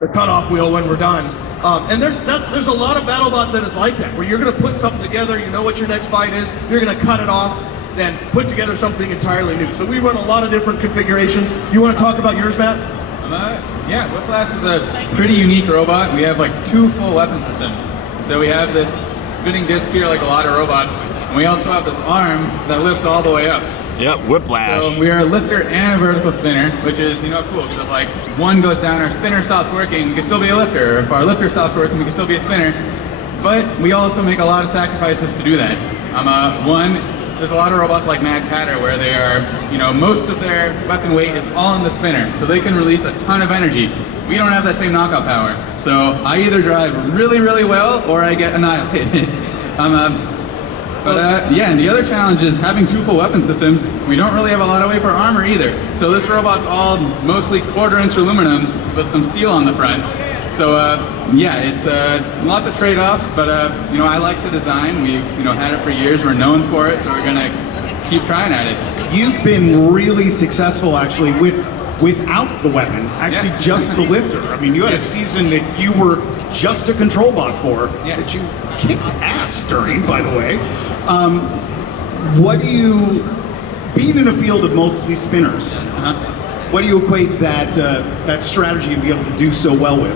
the cutoff wheel when we're done. And there's a lot of Battlebots that is like that, where you're going to put something together, you know what your next fight is, you're going to cut it off, then put together something entirely new. So we run a lot of different configurations. You want to talk about yours, Matt? Yeah, Whiplash is a pretty unique robot. We have like 2 full weapon systems. So we have this spinning disc here like a lot of robots, and we also have this arm that lifts all the way up. Yep, Whiplash. So we are a lifter and a vertical spinner, which is, cool, because if like one goes down, our spinner stops working, we can still be a lifter. Or if our lifter stops working, we can still be a spinner. But we also make a lot of sacrifices to do that. There's a lot of robots like Mad Catter where they are, most of their weapon weight is all in the spinner, so they can release a ton of energy. We don't have that same knockout power. So I either drive really, really well or I get annihilated. And the other challenge is having 2 full weapon systems. We don't really have a lot of weight for armor either. So this robot's all mostly 1/4-inch aluminum with some steel on the front. So it's lots of trade-offs, but I like the design. We've had it for years. We're known for it, so we're gonna keep trying at it. You've been really successful actually without the weapon, actually just the lifter. I mean, you had a season that you were just a control bot for, that you kicked ass during, by the way. Being in a field of mostly spinners, what do you equate that strategy to be able to do so well with?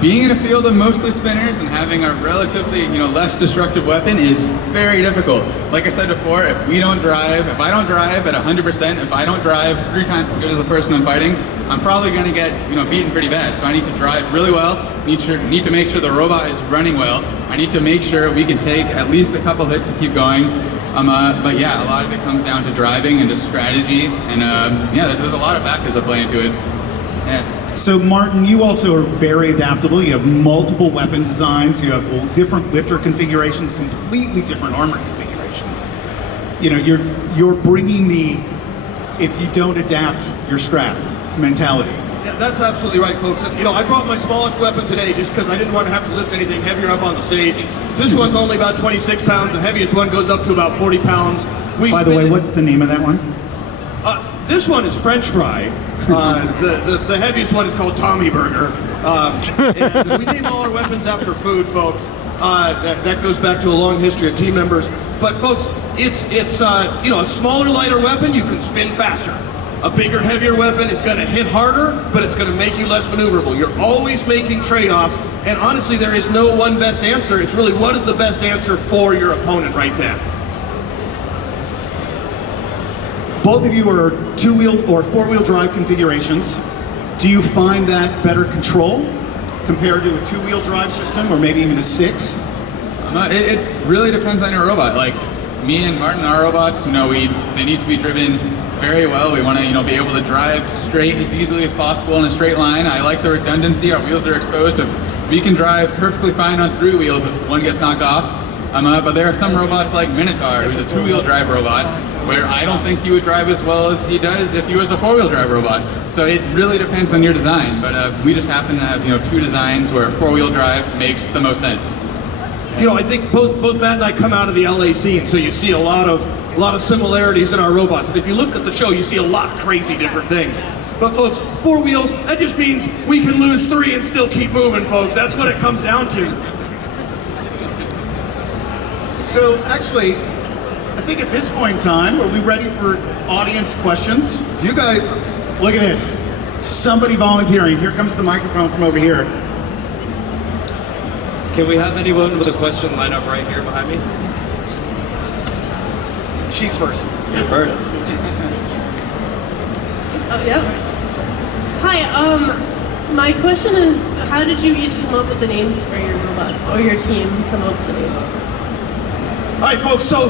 Being in a field of mostly spinners and having a relatively, less destructive weapon is very difficult. Like I said before, if I don't drive at 100%, if I don't drive 3 times as good as the person I'm fighting, I'm probably going to get, beaten pretty bad. So I need to drive really well. Need to make sure the robot is running well. I need to make sure we can take at least a couple hits to keep going. A lot of it comes down to driving and to strategy, and there's a lot of factors that play into it. Yeah. So Martin, you also are very adaptable. You have multiple weapon designs. You have different lifter configurations, completely different armor configurations. You're bringing the if you don't adapt, you're scrapped mentality. Yeah, that's absolutely right, folks. I brought my smallest weapon today just because I didn't want to have to lift anything heavier up on the stage. This one's only about 26 pounds. The heaviest one goes up to about 40 pounds. By the way, what's the name of that one? This one is French Fry. The heaviest one is called Tommy Burger. And we name all our weapons after food, folks. That goes back to a long history of team members. But folks, it's a smaller, lighter weapon, you can spin faster. A bigger, heavier weapon is going to hit harder, but it's going to make you less maneuverable. You're always making trade-offs, and honestly, there is no one best answer. It's really what is the best answer for your opponent right then. Both of you are 2-wheel or 4-wheel drive configurations. Do you find that better control compared to a 2-wheel drive system, or maybe even a 6? It really depends on your robot. Like me and Martin, our robots, they need to be driven very well. We want to, be able to drive straight as easily as possible in a straight line. I like the redundancy. Our wheels are exposed. If we can drive perfectly fine on 3 wheels if one gets knocked off. But there are some robots like Minotaur, who's a 2-wheel drive robot, where I don't think he would drive as well as he does if he was a 4-wheel drive robot. So it really depends on your design. But we just happen to have 2 designs where 4-wheel drive makes the most sense. I think both Matt and I come out of the LA scene, so you see a lot of similarities in our robots. And if you look at the show, you see a lot of crazy different things. But folks, 4 wheels, that just means we can lose 3 and still keep moving, folks. That's what it comes down to. So actually, I think at this point in time, are we ready for audience questions? Do you guys, look at this. Somebody volunteering. Here comes the microphone from over here. Can we have anyone with a question line up right here behind me? She's first. You're first. Oh, yeah. Hi, my question is, how did you each come up with the names for your robots, or your team come up with the names? All right, folks, so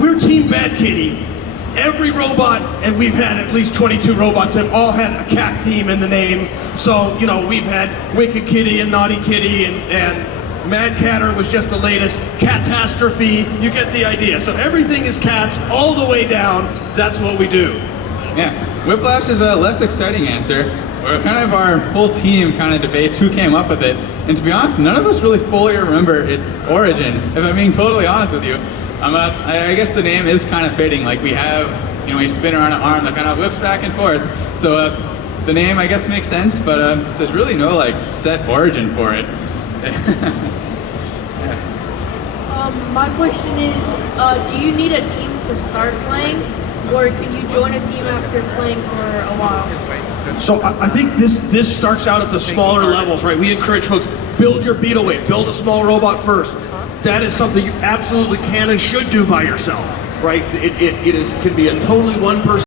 we're Team Bad Kitty. Every robot, and we've had at least 22 robots, have all had a cat theme in the name. So, we've had Wicked Kitty and Naughty Kitty, and Mad Catter was just the latest. Catastrophe, you get the idea. So everything is cats all the way down. That's what we do. Yeah, Whiplash is a less exciting answer. Where our whole team kind of debates who came up with it. And to be honest, none of us really fully remember its origin, if I'm being totally honest with you. I guess the name is kind of fitting. Like we have, a spinner on an arm that kind of whips back and forth. So the name I guess makes sense, but there's really no like set origin for it. My question is, do you need a team to start playing, or can you join a team after playing for a while? So I think this starts out at the smaller levels, right? We encourage folks, build your beetle weight, build a small robot first. That is something you absolutely can and should do by yourself, right? It can be a totally one person